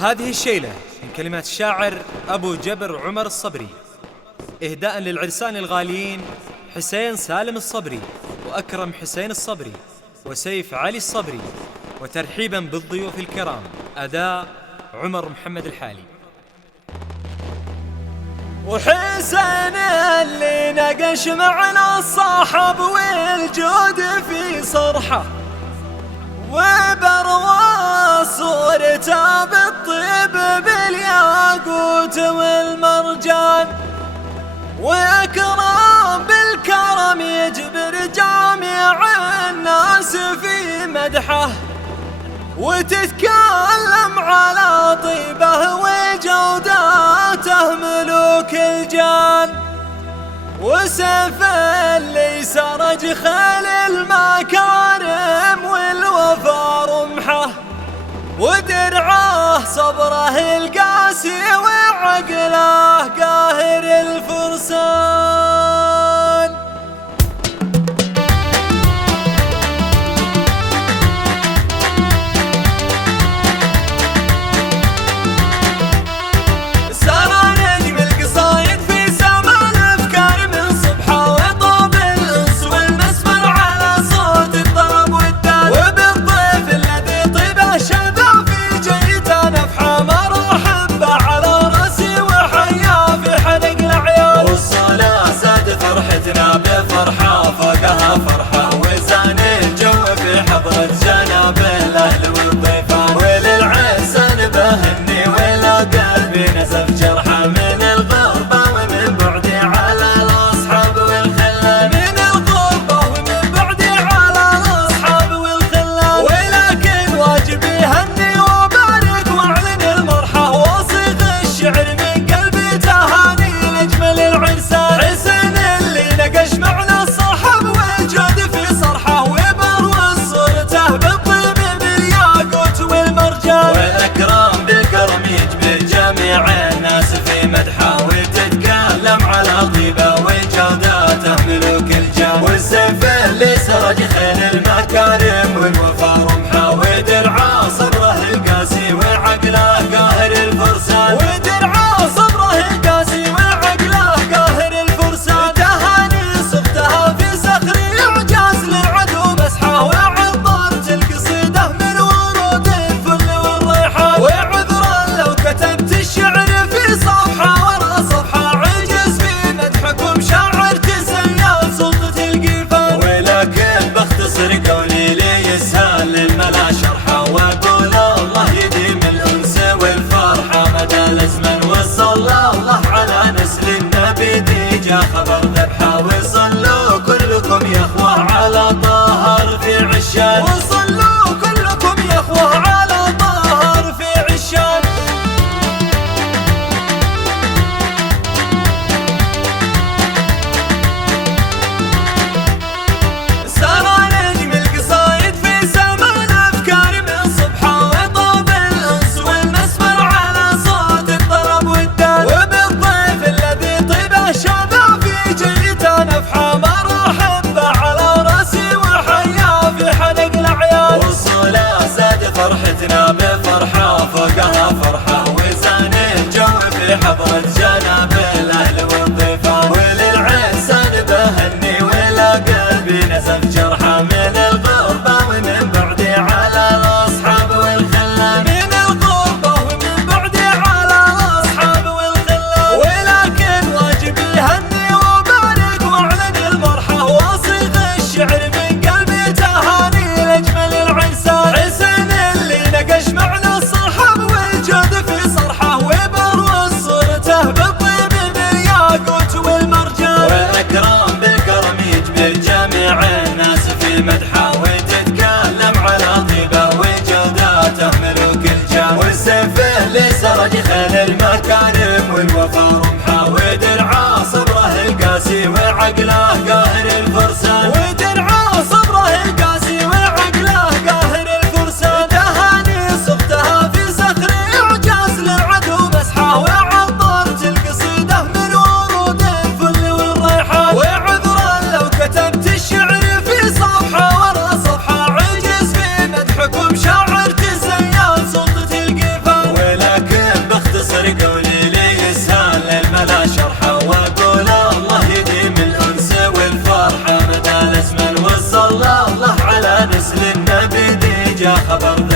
هذه الشيلة من كلمات الشاعر أبو جبر عمر الصبري، إهداء للعرسان الغاليين حسين سالم الصبري وأكرم حسين الصبري وسيف علي الصبري، وترحيبا بالضيوف الكرام. أداء عمر محمد الحالي. وحسين اللي نقش معنا الصاحب والجود في صرحه، وبروى صورته بالطيب بالياقوت والمرجان، وأكرم بالكرم يجبر جميع الناس في مدحه، وتتكلم على طيبه وجوداته ملوك الجان، وسيف اللي سرج خيل المكارم والوفا رمحه، ودرعه صبره القاسي وعقله قاهر الفرسان. بفرحة فوقها فرحة، وزان الجو في حضرة جناب الأهل والضيفان، وللعرسان بهني ولا قلبي نزف جرحة، من الغربة ومن بعدي على الأصحاب والخلان، من الغربة ومن بعدي على الأصحاب والخلان، ولكن واجبي هني وبارك واعلن المرحة، وصيغ الشعر من قلبي تهاني لأجمل العرسان. حسين اللي نقش معنا الصاحب والجود في صرحه، وبروى صورته بالطيب بالياقوت والمرجان، والأكرم بالكرم يجبر جميع الناس في مدحه، وتتكلم على طيبه وجوداته ملوك الجان، والسيف اللي سرج خيل المكارم والوفا رمحه، ودرعه صبره القاسي وعقله قاهر الفرسان، ودرعه صبره القاسي وعقله قاهر الفرسان. تهاني صفتها في صخر إعجاز للعدو مسحه، وعطرت القصيدة من ورود الفل والريحان، وعذرا لو كتبت الشعر في صفحة ورا صفحة، عجز في مدحكم شاعر تسيل سلطة القيفان، ولكن بختصر قولي لي يسهل للملا شرحه، واقول الله يديم الأنس والفرحة مدى الأزمن، وصلى الله على نسل النبي ديجا خبر ذبحه، وصلوا كلكم يا اخوة على طاهر في عشان، وصلوا كلكم يا اخوة على طاهر في عشان. سرى نجم القصايد في سما الافكار من صبحه، وطاب الانس والمسمر على صوت الطرب والدال، وبالضيف الذي طيبه شذا في جيته نفحه، مرحب على راسي وحياه في حلق الاعياد، والصلاه زاد فرحتنا بفرحه فوقها فرحه، وزان الجو في حضرة جناب الاهل والضيفان، وللعرسان بهني ولا قلبي نزف جرحه، من الغربه ومن بعدي على الاصحاب والخلان، من الغربه ومن بعدي على الاصحاب والخلان، ولكن واجبي هني وبارك واعلن المرحه، وصيغ الشعر من قلبي تهاني لاجمل العرسان. حسين اللي نقش معنا الصاحب والجود في صرحه، وبروى صورته جا خبر